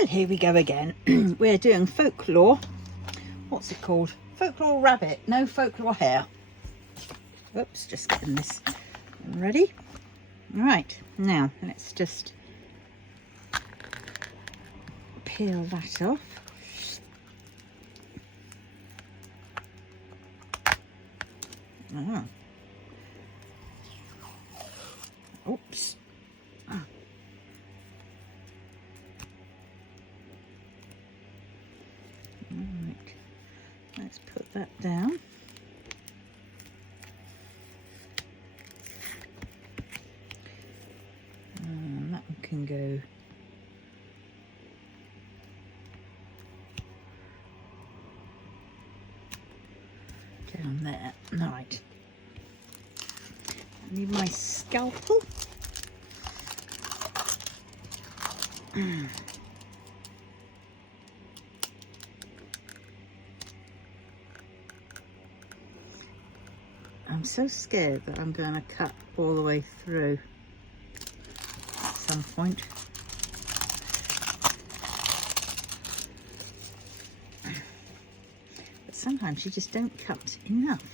Well, here we go again. We're doing Folklore. What's it called? Folklore Rabbit. No, Folklore Hare. Oops, just getting this ready. Right, now let's just peel that off. Oops. Right, let's put that down. And that one can go down there. Right. I need my scalpel. I'm so scared that I'm going to cut all the way through at some point. But sometimes you just don't cut enough.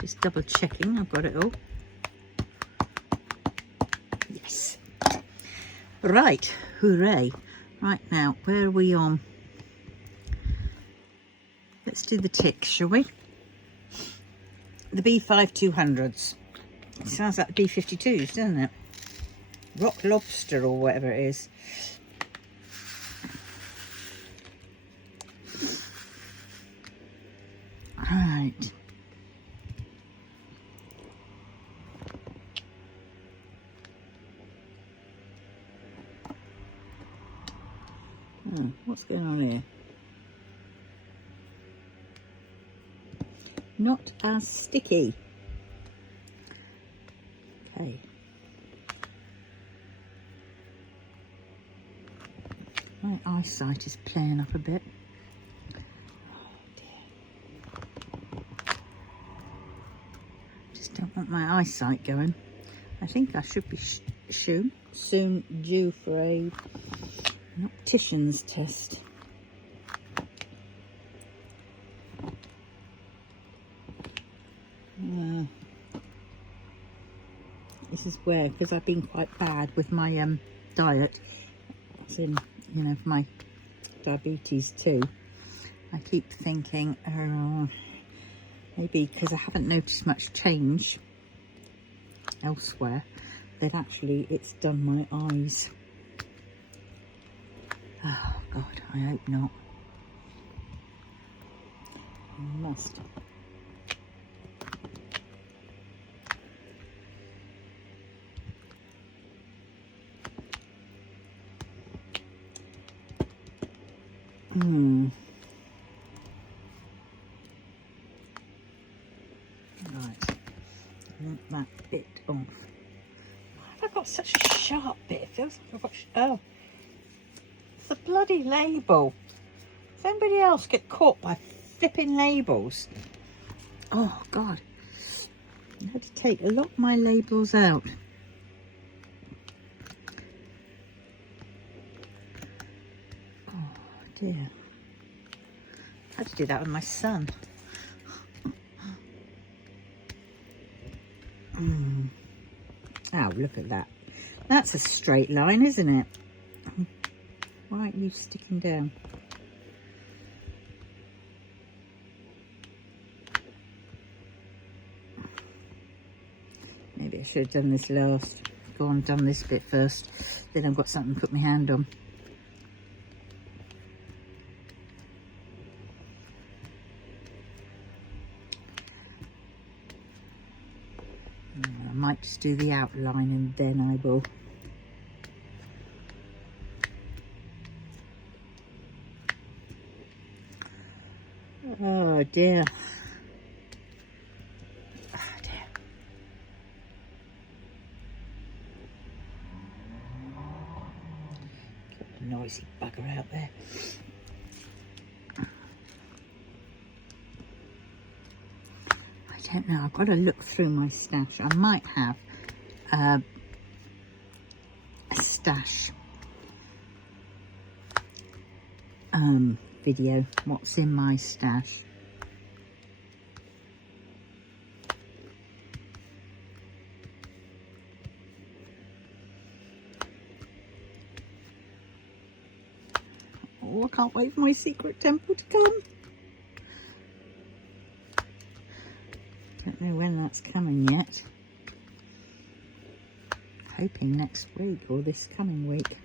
Just double checking I've got it all. Yes. Right, hooray. Right, now, where are we on? Let's do the tick, shall we? The B5200s. It sounds like the B52s, doesn't it? Rock lobster or whatever it is. Right. What's going on here? Not as sticky. Okay. My eyesight is playing up a bit. Oh dear. Just don't want my eyesight going. I think I should be soon due for an optician's test. This is where, because I've been quite bad with my diet, as in, you know, my diabetes too, I keep thinking, oh, maybe because I haven't noticed much change elsewhere, that actually it's done my eyes. Oh God, I hope not. I must. Right, I want that bit off. Why have I got such a sharp bit? It feels like I've got. Oh, it's the bloody label. Does anybody else get caught by flipping labels? Oh God, I had to take a lot of my labels out. Oh dear. I had to do that with my son. Oh, look at that. That's a straight line, isn't it? Why aren't you sticking down? Maybe I should have done this last. Go on, done this bit first. Then I've got something to put my hand on. I might just do the outline and then I will. Oh dear. Oh dear. Get the noisy bugger out there. don't know. I've got to look through my stash. I might have a stash video. What's in my stash? Oh, I can't wait for my secret temple to come. Don't know when that's coming yet. Hoping next week or this coming week.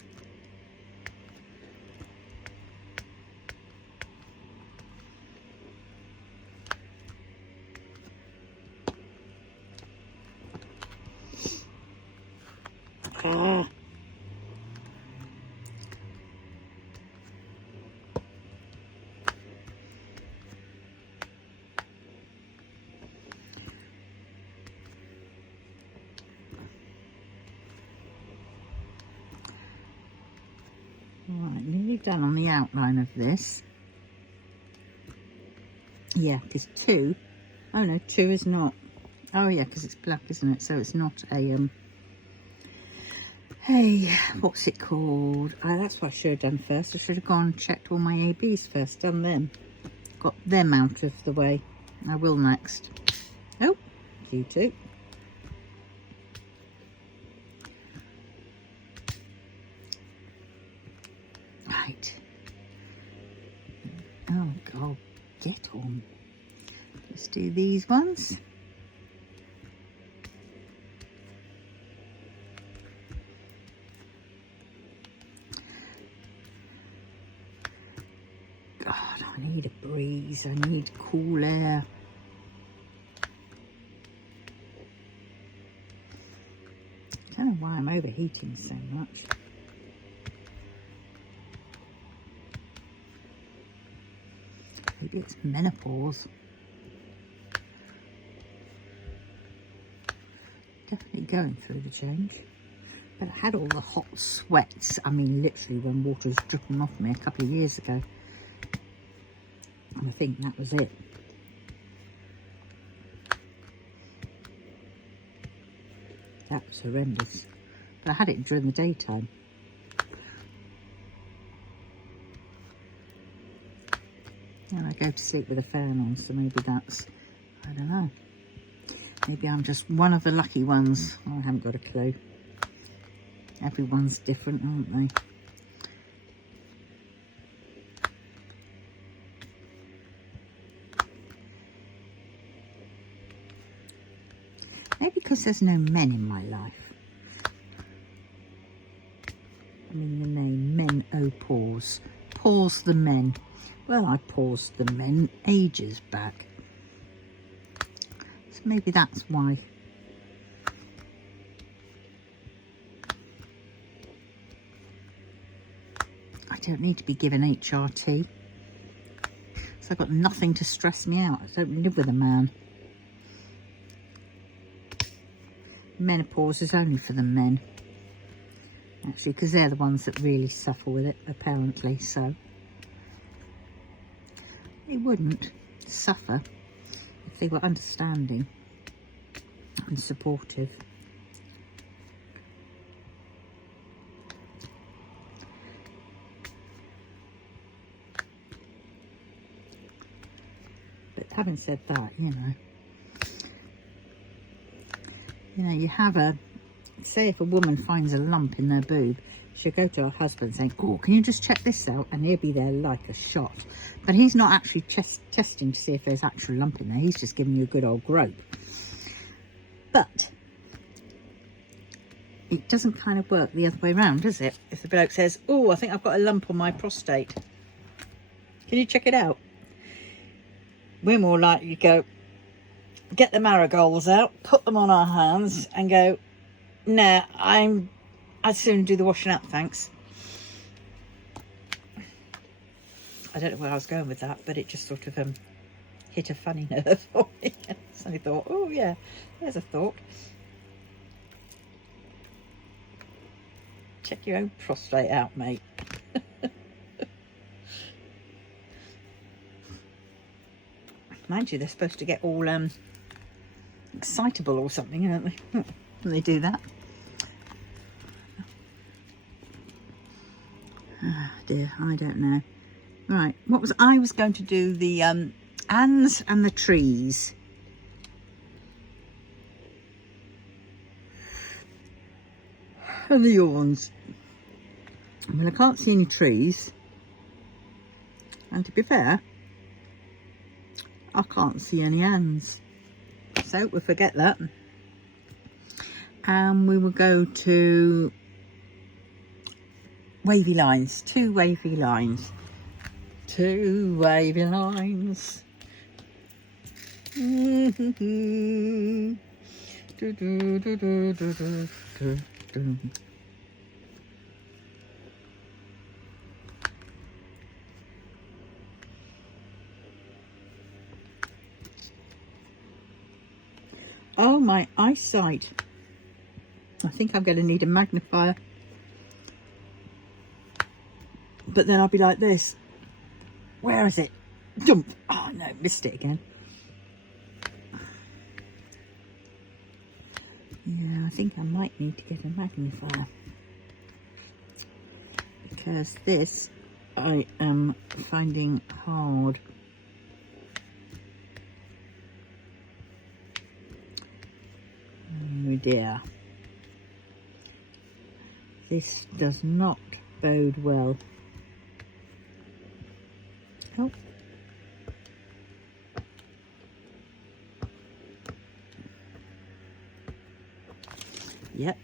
Ah. Right, nearly done on the outline of this. Yeah, because 2, oh no, 2 is not. Oh yeah, because it's black, isn't it? So it's not a, hey, what's it called? That's what I should have done first. I should have gone and checked all my ABs first, done them. Got them out of the way. I will next. Oh, you too. Right. Oh God, get on. Let's do these ones. God, I need a breeze. I need cool air. I don't know why I'm overheating so much. Maybe it's menopause. Definitely going through the change. But I had all the hot sweats. I mean, literally when water was dripping off me a couple of years ago. And I think that was it. That was horrendous. But I had it during the daytime. And I go to sleep with a fan on, so maybe that's, I don't know. Maybe I'm just one of the lucky ones. Oh, I haven't got a clue. Everyone's different, aren't they? Maybe because there's no men in my life. I mean the name, menopause. Pause the men. Well, I paused the men ages back. So maybe that's why. I don't need to be given HRT. So I've got nothing to stress me out. I don't live with a man. Menopause is only for the men. Actually, because they're the ones that really suffer with it, apparently, so. They wouldn't suffer if they were understanding and supportive. But having said that, you know, you have a, say if a woman finds a lump in their boob, she'll go to her husband saying, oh, can you just check this out? And he'll be there like a shot. But he's not actually testing to see if there's actual lump in there. He's just giving you a good old grope. But it doesn't kind of work the other way around, does it? If the bloke says, oh, I think I've got a lump on my prostate. Can you check it out? We're more likely to go, get the marigolds out, put them on our hands and go, nah, I'd soon do the washing up, thanks. I don't know where I was going with that, but it just sort of hit a funny nerve for me. So I thought, oh yeah, there's a thought. Check your own prostate out, mate. Mind you, they're supposed to get all excitable or something, aren't they? When they do that. Ah, dear, I don't know. Right, I was going to do the ands and the trees. And the yawns. Well, I can't see any trees. And to be fair, I can't see any ands. So we'll forget that. And we will go to wavy lines, 2 wavy lines. 2 wavy lines. Do, do, do, do, do, do, do. Oh, my eyesight. I think I'm going to need a magnifier. But then I'll be like this. Where is it? Jump. Oh, no, missed it again. Yeah, I think I might need to get a magnifier. Because this I am finding hard. Oh dear. This does not bode well. Oh. Yep.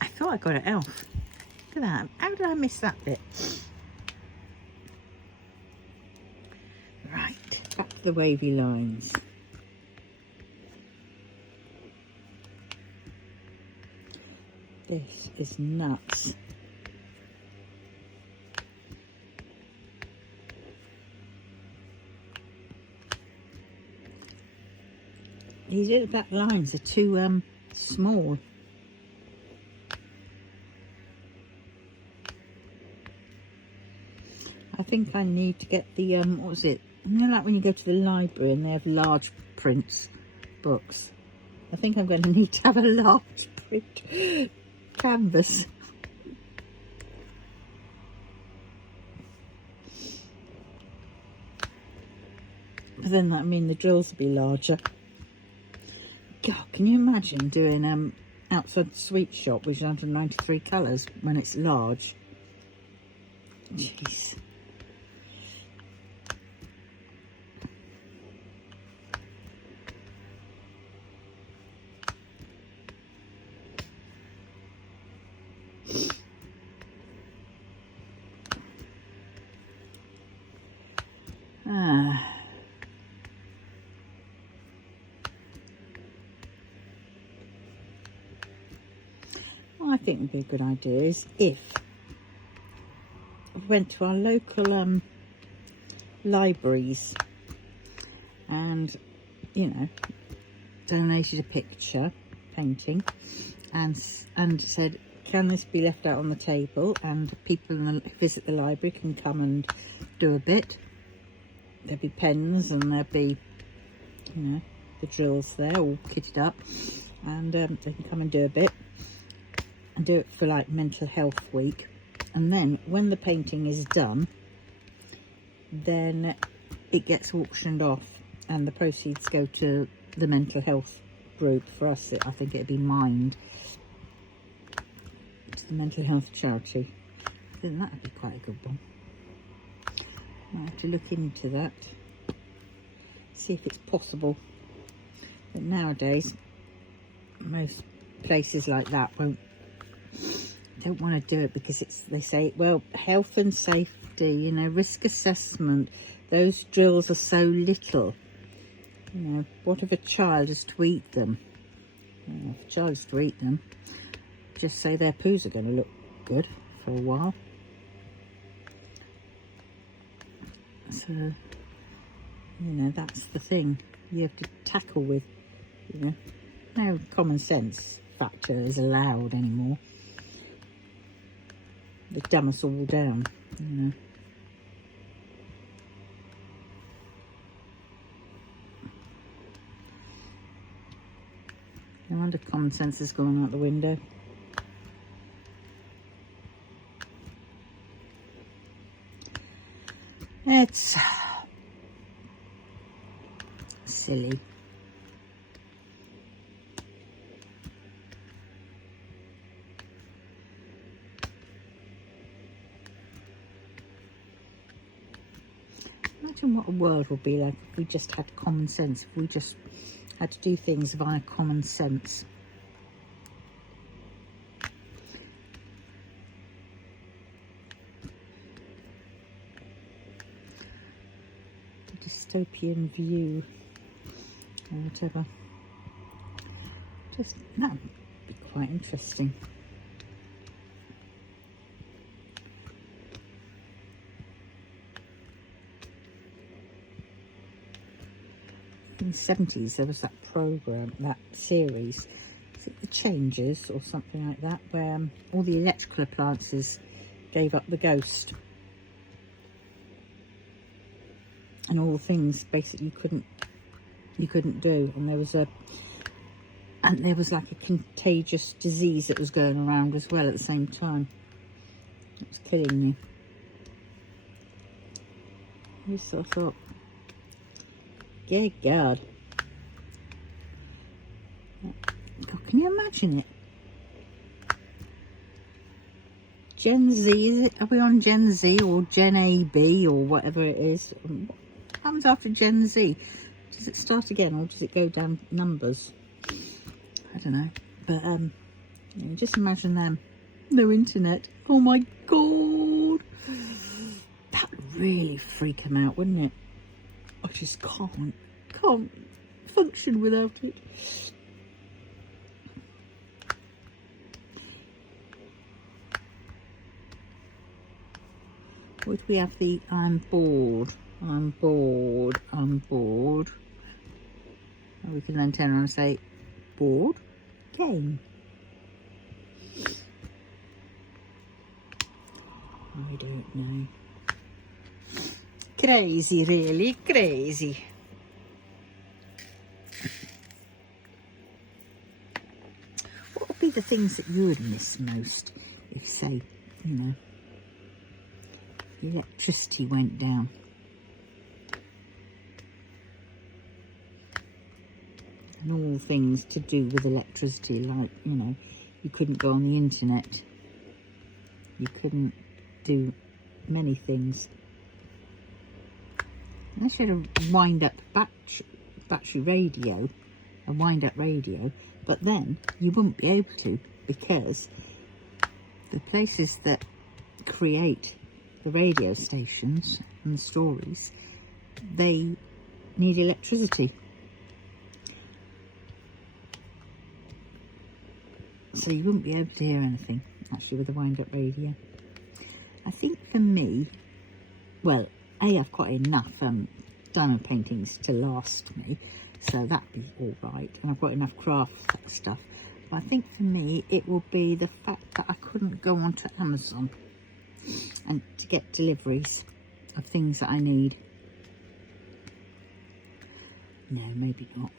I thought I got an elf. Look at that. How did I miss that bit? Right, back to the wavy lines. This is nuts. These little black lines are too small. I think I need to get the what was it? You know, like when you go to the library and they have large prints books. I think I'm going to need to have a large print canvas. But then that means the drills will be larger. God, can you imagine doing outside the sweet shop with 193 colours when it's large? Jeez. What I think would be a good idea is if we went to our local libraries and, you know, donated a picture painting and said, can this be left out on the table, and people who visit the library can come and do a bit. There'll be pens and there'll be, you know, the drills there all kitted up, and they can come and do a bit and do it for like mental health week. And then when the painting is done, then it gets auctioned off and the proceeds go to the mental health group. For us, I think it'd be Mind, to the mental health charity. I think that'd be quite a good one. Might have to look into that, see if it's possible. But nowadays, most places like that don't want to do it because they say, well, health and safety, you know, risk assessment. Those drills are so little. You know, what if a child is to eat them? Well, if a child is to eat them, just say their poos are going to look good for a while. So, you know, that's the thing you have to tackle with, you know. No common sense factor is allowed anymore. They dumb us all down, you know. No wonder common sense has gone out the window. It's silly. Imagine what a world would be like if we just had common sense, if we just had to do things via common sense. A dystopian view or whatever. Just, that would be quite interesting. In the 70s there was that program, that series, is it The Changes or something like that, where all the electrical appliances gave up the ghost, and all the things basically you couldn't do, and there was like a contagious disease that was going around as well at the same time. It was killing me. I just sort of thought, yeah, God. God, can you imagine it? Gen Z, is it? Are we on Gen Z or Gen AB or whatever it is? What happens after Gen Z? Does it start again or does it go down numbers? I don't know. But just imagine them. No internet. Oh my God. That would really freak them out, wouldn't it? I just can't function without it. Would we have the I'm bored? Or we can then turn around and say bored game. I don't know. Crazy, really crazy. What would be the things that you would miss most if, say, you know, electricity went down? And all things to do with electricity, like, you know, you couldn't go on the internet. You couldn't do many things. Unless you had a wind-up battery radio, a wind-up radio, but then you wouldn't be able to, because the places that create the radio stations and the stories, they need electricity. So you wouldn't be able to hear anything, actually, with a wind-up radio. I think for me, well, I've got enough diamond paintings to last me, so that'd be all right, and I've got enough craft stuff. But I think for me, it will be the fact that I couldn't go onto Amazon and to get deliveries of things that I need. No, maybe not.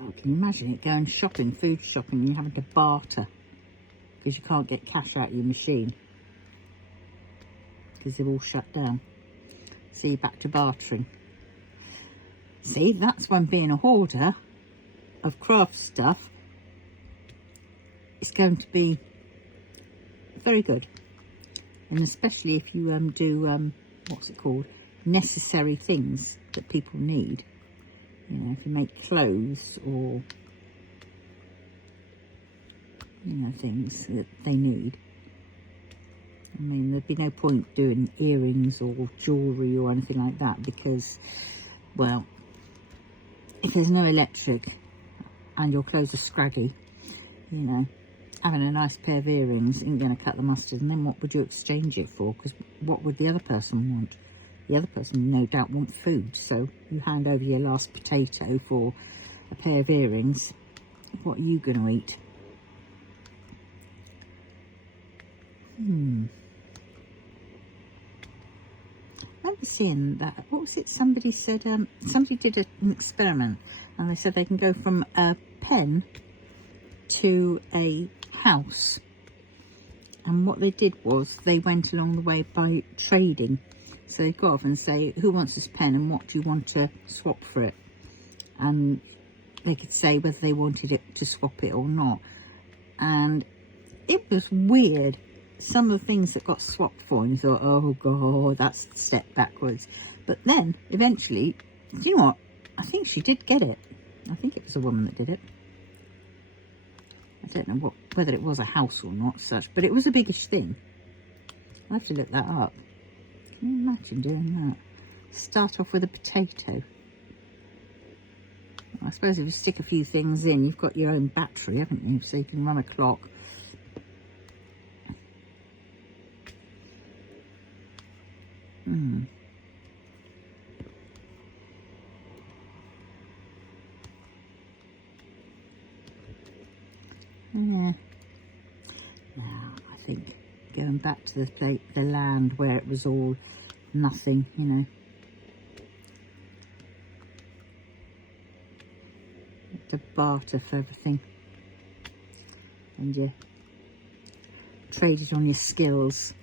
Oh, can you imagine it, going shopping, food shopping, and you're having to barter because you can't get cash out of your machine because they're all shut down. So you're back to bartering. See, that's when being a hoarder of craft stuff is going to be very good. And especially if you do, what's it called, necessary things that people need. You know, if you make clothes or, you know, things that they need. I mean, there'd be no point doing earrings or jewellery or anything like that because, well, if there's no electric and your clothes are scraggy, you know, having a nice pair of earrings isn't going to cut the mustard. And then what would you exchange it for? Because what would the other person want? The other person no doubt want food, so you hand over your last potato for a pair of earrings. What are you going to eat? I remember seeing that. What was it? Somebody said, somebody did an experiment and they said they can go from a pen to a house. And what they did was they went along the way by trading. So they go off and say, who wants this pen and what do you want to swap for it? And they could say whether they wanted it to swap it or not. And it was weird. Some of the things that got swapped for, and you thought, oh God, that's a step backwards. But then eventually, do you know what? I think she did get it. I think it was a woman that did it. I don't know whether it was a house or not, such, but it was a biggish thing. I'll have to look that up. Can you imagine doing that? Start off with a potato. I suppose if you stick a few things in, you've got your own battery, haven't you? So you can run a clock. Yeah. Now, I think going back to the land where it was all nothing, you know. To barter for everything. And you traded on your skills.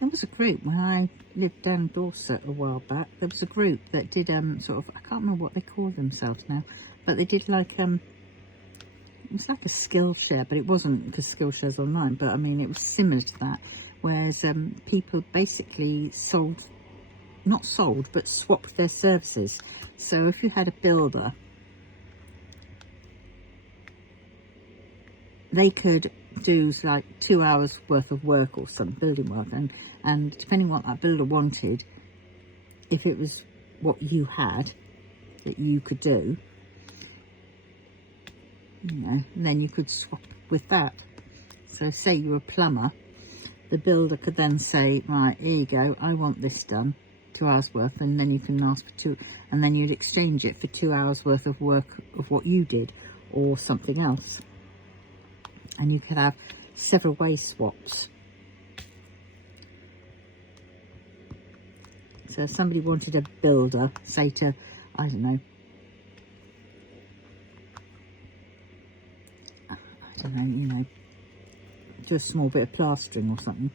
There was a group when I lived down Dorset a while back. There was a group that did sort of, I can't remember what they call themselves now, but they did like it was like a Skillshare, but it wasn't because Skillshare's online. But I mean, it was similar to that, whereas people basically not sold, but swapped their services. So if you had a builder, they could do like 2 hours worth of work or some building work, and depending on what that builder wanted, if it was what you had that you could do, you know, then you could swap with that. So say you're a plumber, the builder could then say, right, here you go, I want this done, 2 hours worth, and then you can ask for two, and then you'd exchange it for 2 hours worth of work of what you did or something else. And you could have several way swaps. So if somebody wanted a builder, say to, I don't know, you know, do a small bit of plastering or something,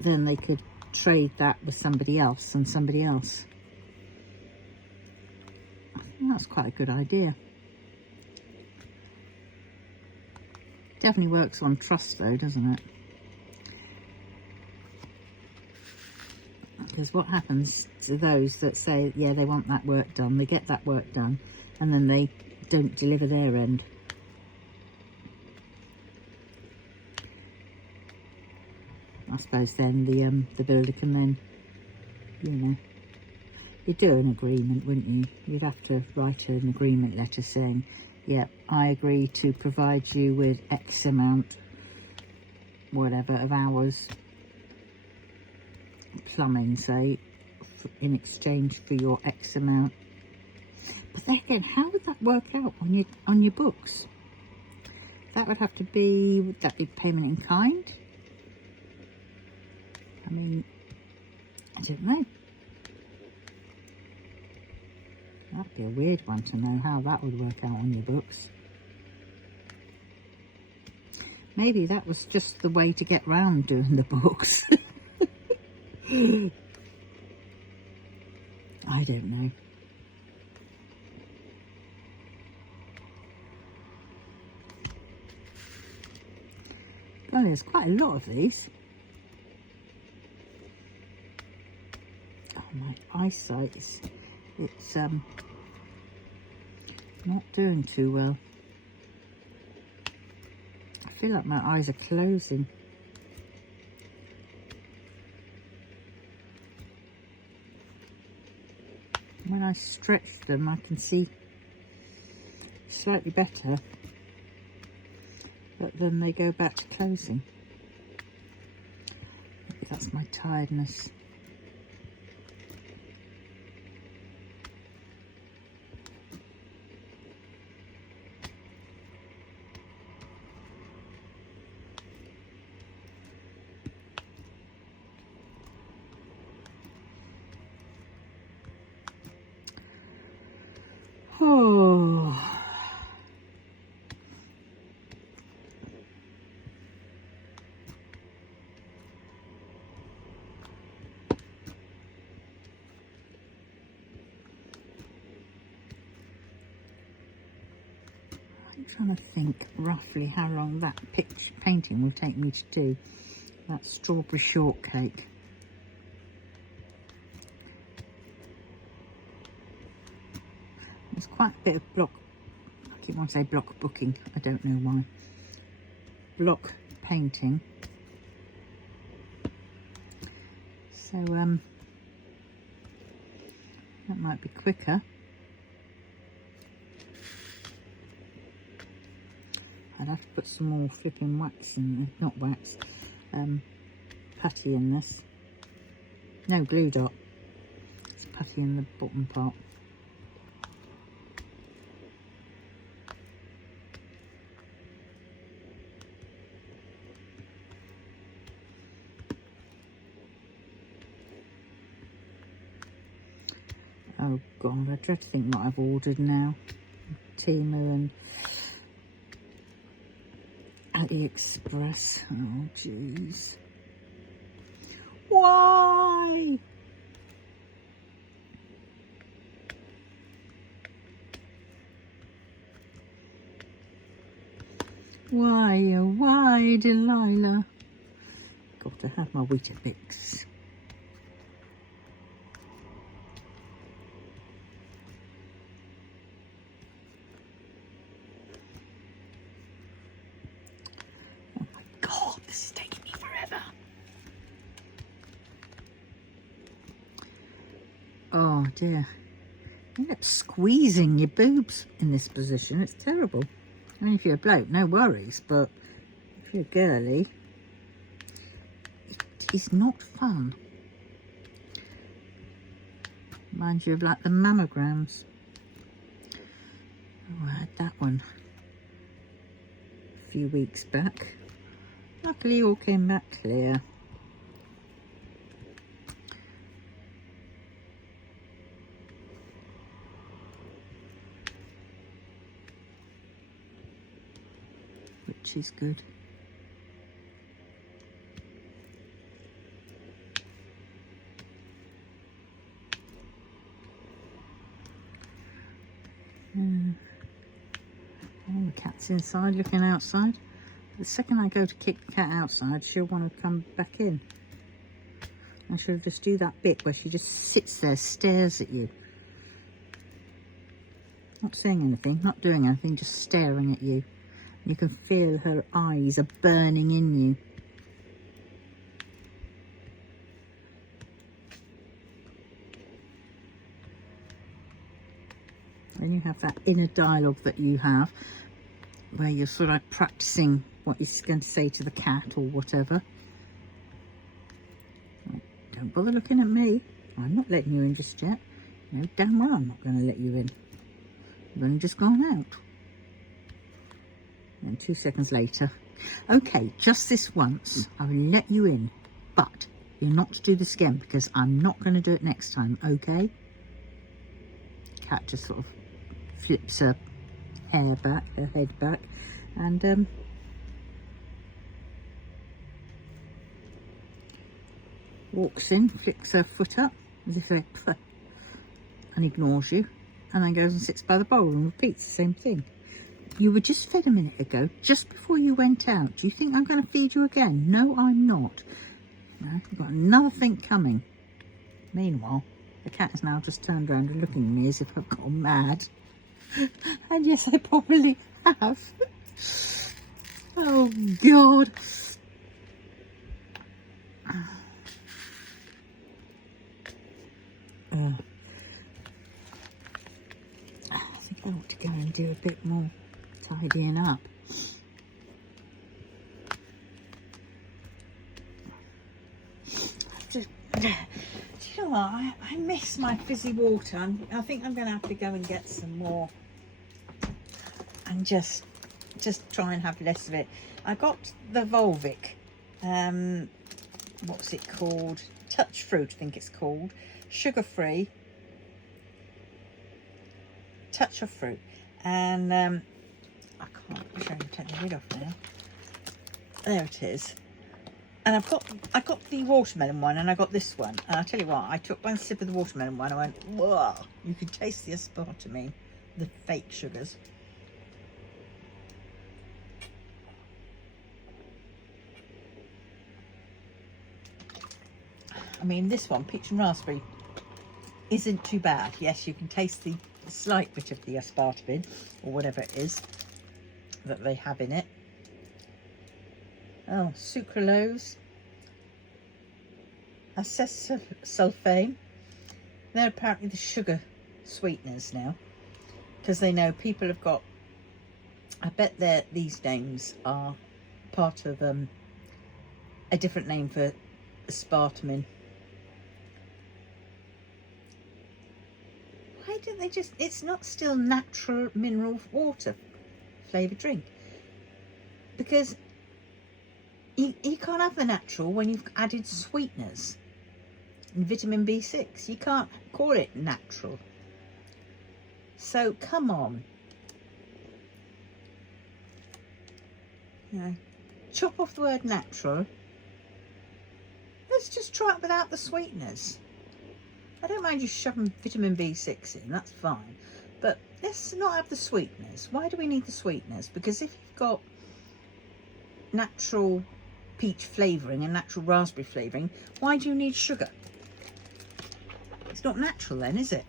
then they could trade that with somebody else and somebody else. I think that's quite a good idea. Definitely works on trust though, doesn't it? Because what happens to those that say, yeah, they want that work done, they get that work done, and then they don't deliver their end. I suppose then the builder can then, you know, you'd do an agreement, wouldn't you? You'd have to write an agreement letter saying, yeah, I agree to provide you with X amount, whatever, of hours, plumbing, say, in exchange for your X amount. But then again, how would that work out on your books? That would have to be, would that be payment in kind? I mean, I don't know. That'd be a weird one to know how that would work out on your books. Maybe that was just the way to get round doing the books. I don't know. Well, there's quite a lot of these. Oh, my eyesight is, it's not doing too well. I feel like my eyes are closing. When I stretch them, I can see slightly better, but then they go back to closing. Maybe that's my tiredness. Oh. I'm trying to think roughly how long that painting will take me to do. That strawberry shortcake. There's quite a bit of block, I keep wanting to say block booking, I don't know why. Block painting. So that might be quicker. I'd have to put some more flipping wax in, not wax, putty in this. No, glue dot. It's putty in the bottom part. Oh God, I dread to think what I've ordered now. Timu and AliExpress. Oh jeez. Why? Why, oh why, Delilah? Got to have my Weetabix. Oh my God, this is taking me forever. Oh dear. You end up squeezing your boobs in this position. It's terrible. I mean, if you're a bloke, no worries, but if you're a girly, it is not fun. Reminds you of like the mammograms. Oh, I had that one a few weeks back. Luckily, all came back clear. Which is good. Oh, the cat's inside looking outside. The second I go to kick the cat outside, she'll want to come back in. I should just do that bit where she just sits there, stares at you. Not saying anything, not doing anything, just staring at you. You can feel her eyes are burning in you. Then you have that inner dialogue that you have, where you're sort of practicing what you're going to say to the cat or whatever. Don't bother looking at me. I'm not letting you in just yet. You know damn well I'm not going to let you in. You've only just gone out. And 2 seconds later, okay, just this once, I will let you in, but you're not to do this again because I'm not going to do it next time, okay? Cat just sort of flips her hair back, her head back, and walks in, flicks her foot up as if and ignores you, and then goes and sits by the bowl and repeats the same thing. You were just fed a minute ago, just before you went out. Do you think I'm going to feed you again? No, I'm not. No, I've got another thing coming. Meanwhile, the cat is now just turned around and looking at me as if I've gone mad. And yes, I probably have. Oh, God. I think I ought to go and do a bit more tidying up. Do you know what? I miss my fizzy water. I think I'm going to have to go and get some more and just try and have less of it. I got the Volvic, what's it called? Touch Fruit, I think it's called. Sugar-free. touch of fruit. And I wish I could take the lid off now. There it is. And I got the watermelon one, and I got this one. And I'll tell you what, I took one sip of the watermelon one. I went, whoa! You can taste the aspartame, the fake sugars. I mean, this one, peach and raspberry, isn't too bad. Yes, you can taste the slight bit of the aspartame, or whatever it is that they have in it. Oh, sucralose, acesulfame. They're apparently the sugar sweeteners now, because they know people have got, I bet these names are part of a different name for aspartame. Why don't they just, it's not still natural mineral water flavoured drink? Because you can't have the natural when you've added sweeteners and vitamin B6. You can't call it natural. So come on. You know, chop off the word natural. Let's just try it without the sweeteners. I don't mind you shoving vitamin B6 in, that's fine. But let's not have the sweeteners. Why do we need the sweeteners? Because if you've got natural peach flavouring and natural raspberry flavouring, why do you need sugar? It's not natural then, is it?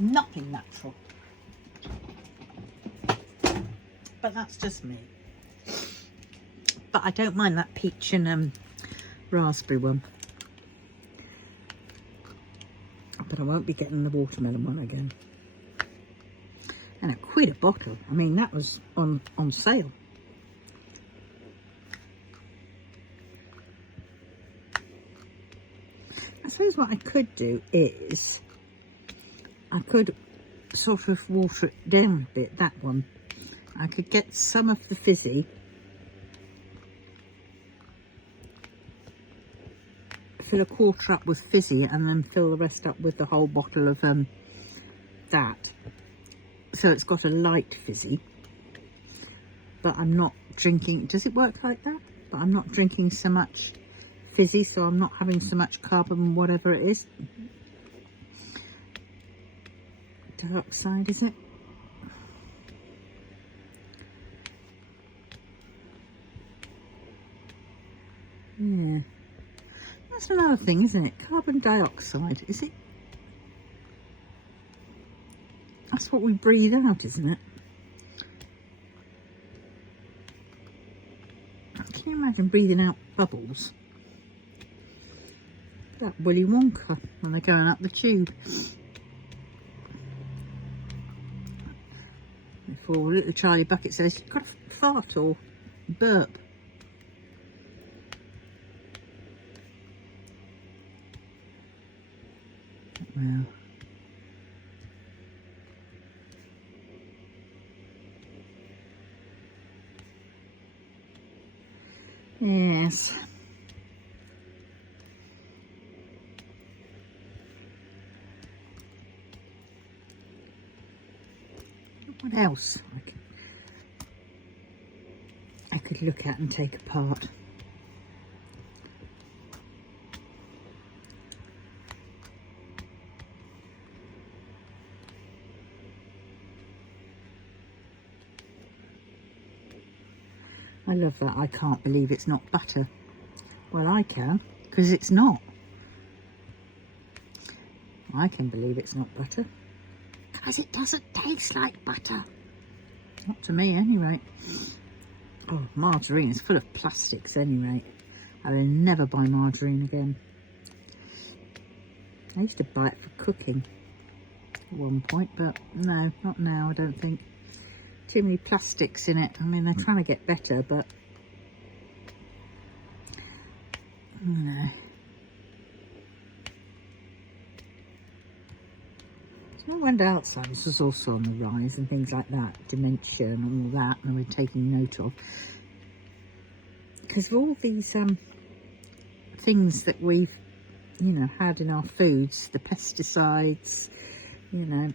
Nothing natural. But that's just me. But I don't mind that peach and raspberry one. But I won't be getting the watermelon one again. And £1 a bottle. I mean, that was on sale. I suppose what I could do is I could sort of water it down a bit, that one. I could get some of the fizzy, fill a quarter up with fizzy, and then fill the rest up with the whole bottle of that. So it's got a light fizzy, but I'm not drinking, does it work like that? But I'm not drinking so much fizzy, so I'm not having so much carbon, whatever it is. Dioxide, is it? Yeah. That's another thing, isn't it? Carbon dioxide, is it? That's what we breathe out, isn't it? Can you imagine breathing out bubbles? That Willy Wonka when they're going up the tube. Before little Charlie Bucket says, you've got to fart or burp. Well. Yes. What else I could look at and take apart? I love that. I can't believe it's not butter. Well, I can, because it's not. I can believe it's not butter, because it doesn't taste like butter. Not to me, anyway. Oh, margarine is full of plastics, anyway. I will never buy margarine again. I used to buy it for cooking at one point, but no, not now, I don't think. Too many plastics in it. I mean, they're trying to get better, but no. So I wonder Alzheimer's was also on the rise and things like that, dementia and all that, and we're taking note of. Because of all these things that we've, you know, had in our foods, the pesticides, you know,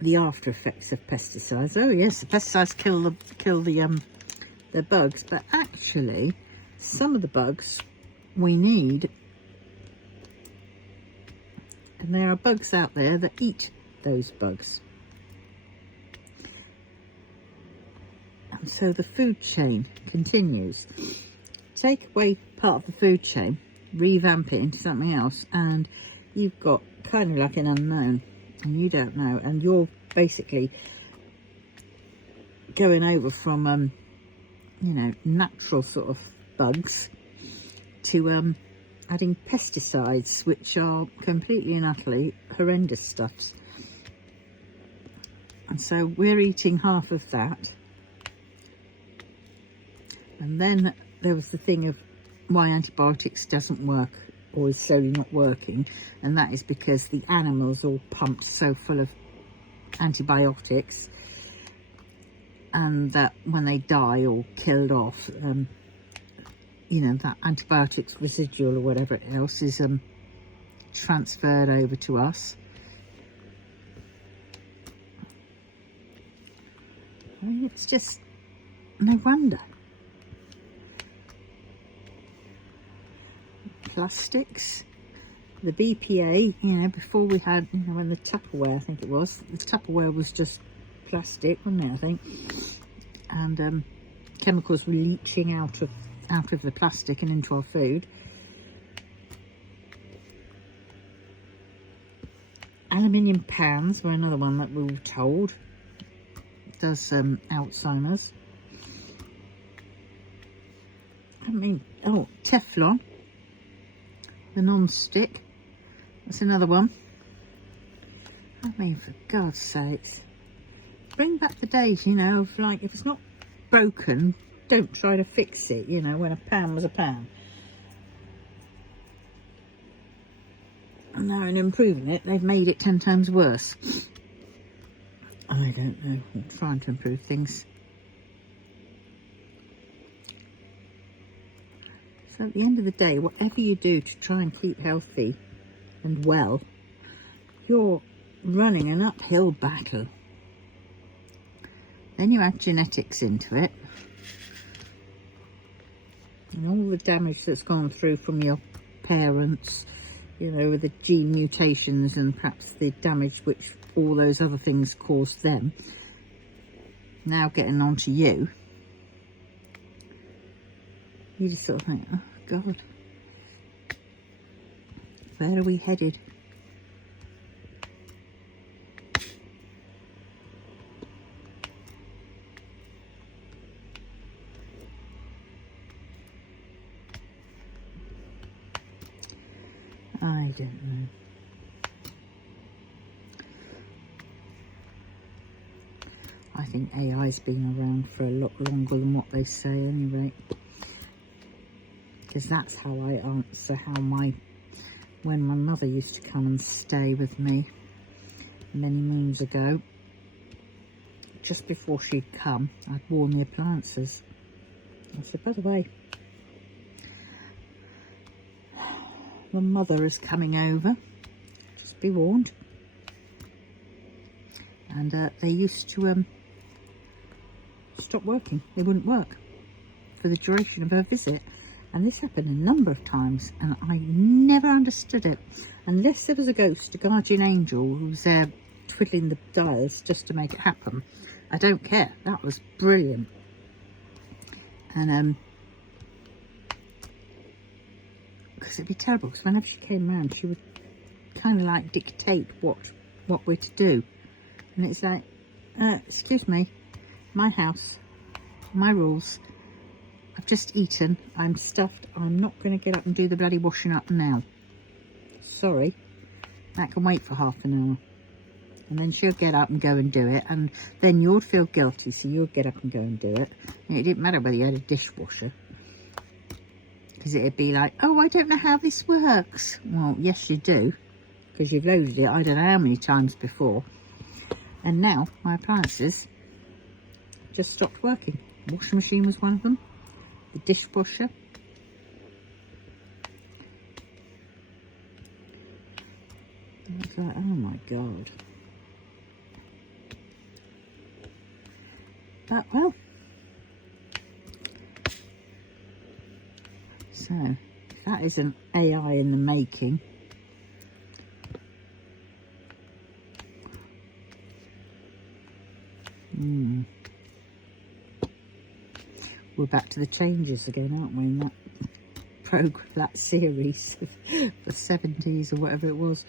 the after effects of pesticides. Oh yes, the pesticides kill the bugs, but actually some of the bugs we need, and there are bugs out there that eat those bugs. And so the food chain continues. Take away part of the food chain, revamp it into something else, and you've got kind of like an unknown, and you don't know, and you're basically going over from you know, natural sort of bugs to adding pesticides, which are completely and utterly horrendous stuffs. And so we're eating half of that. And then there was the thing of why antibiotics doesn't work, or is slowly not working, and that is because the animals all pumped so full of antibiotics, and that when they die or killed off, you know, that antibiotics residual or whatever else is transferred over to us. I mean, it's just no wonder. Plastics, the BPA, you know, before we had, you know, when the Tupperware, I think it was, the Tupperware was just plastic, wasn't it, I think, and chemicals were leaching out of the plastic and into our food. Aluminium pans were another one that we were told does Alzheimer's. I mean, oh, Teflon, the non-stick, that's another one. I mean, for God's sakes, bring back the days, you know, of like, if it's not broken, don't try to fix it, you know, when a pan was a pan. And now in improving it, they've made it 10 times worse. I don't know, I'm trying to improve things. So at the end of the day, whatever you do to try and keep healthy and well, you're running an uphill battle. Then you add genetics into it, and all the damage that's gone through from your parents, you know, with the gene mutations and perhaps the damage which all those other things caused them, now getting on to you. You just sort of think, oh God, where are we headed? I don't know. I think AI's been around for a lot longer than what they say anyway. Because that's how I answer when my mother used to come and stay with me many moons ago. Just before she'd come, I'd warn the appliances. I said, by the way, my mother is coming over, just be warned. And they used to stop working. They wouldn't work for the duration of her visit. And this happened a number of times, and I never understood it. Unless there was a ghost, a guardian angel, who was there twiddling the dials just to make it happen. I don't care. That was brilliant. And because it'd be terrible, because whenever she came around, she would kind of like dictate what we're to do. And it's like, excuse me, my house, my rules. I've just eaten, I'm stuffed, I'm not going to get up and do the bloody washing up now. Sorry, that can wait for half an hour. And then she'll get up and go and do it, and then you'll feel guilty, so you'll get up and go and do it. And it didn't matter whether you had a dishwasher, because it'd be like, oh, I don't know how this works. Well, yes you do, because you've loaded it I don't know how many times before. And now my appliances just stopped working. Washing machine was one of them. The dishwasher, It's like, oh my God. But well, so that is an AI in the making. We're back to the changes again, aren't we, in that program, that series of the 70s or whatever it was.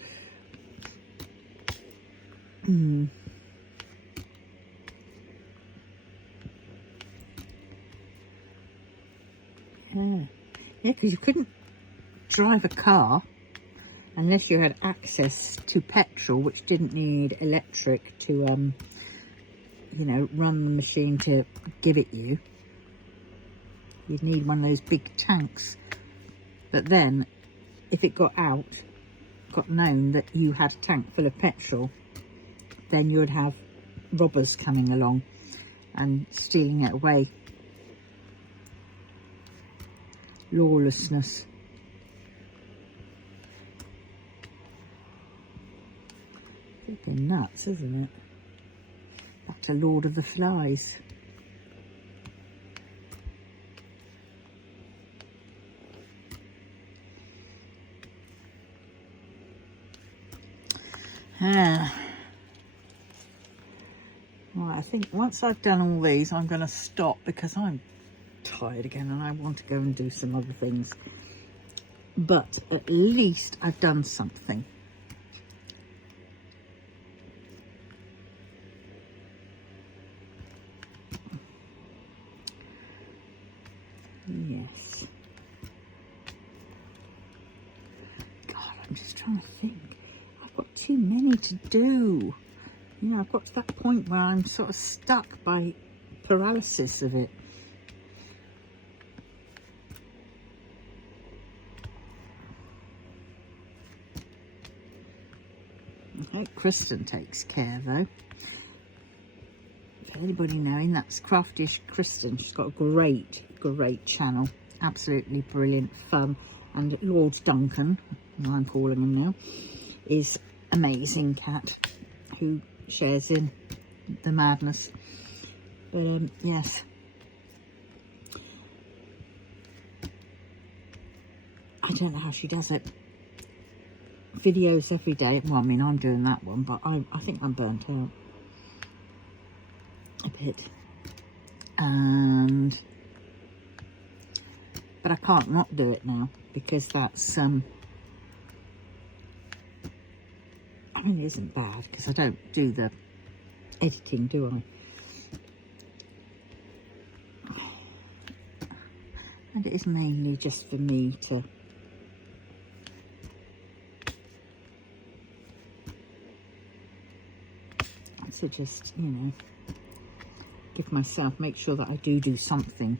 Yeah, because you couldn't drive a car unless you had access to petrol, which didn't need electric to, you know, run the machine to give it you. You'd need one of those big tanks. But then, if it got known that you had a tank full of petrol, then you would have robbers coming along and stealing it away. Lawlessness. Flipping nuts, isn't it? Back to Lord of the Flies. Right, I think once I've done all these, I'm going to stop because I'm tired again and I want to go and do some other things. But at least I've done something. Yes. God, I'm just trying to think. I've got too many to do. You know, I've got to that point where I'm sort of stuck by paralysis of it. I hope Kristen takes care, though. For anybody knowing, that's Craftish Kristen. She's got a great channel. Absolutely brilliant, fun. And Lord Duncan, as I'm calling him now, is amazing cat who shares in the madness. But yes, I don't know how she does it. Videos every day. Well, I mean, I'm doing that one, but I think I'm burnt out a bit. But I can't not do it now because that's I mean, it isn't bad because I don't do the editing, do I? And it is mainly just for me to just, you know, give myself, make sure that I do something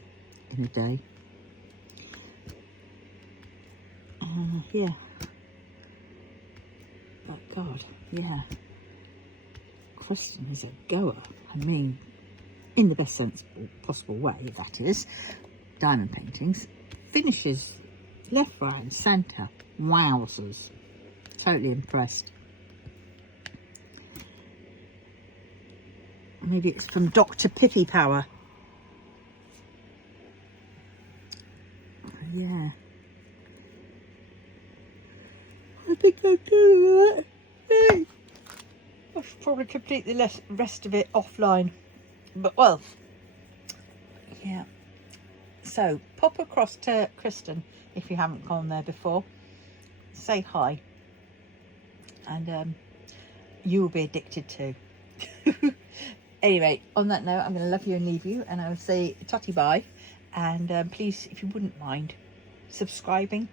in a day. Yeah. But God, yeah. Kristen is a goer. I mean, in the best sensible possible way, that is. Diamond paintings. Finishes left, right and centre. Wowzers. Totally impressed. Maybe it's from Dr. Pippy Power. Yeah. I think I'm doing that. I should probably complete the rest of it offline. But, well, yeah. So, pop across to Kristen if you haven't gone there before. Say hi. And you will be addicted too. Anyway, on that note, I'm going to love you and leave you. And I will say tutty bye. And please, if you wouldn't mind, subscribing,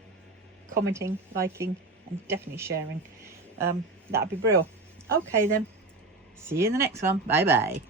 commenting, liking, and definitely sharing. That'd be brilliant. Okay then. See you in the next one. Bye bye.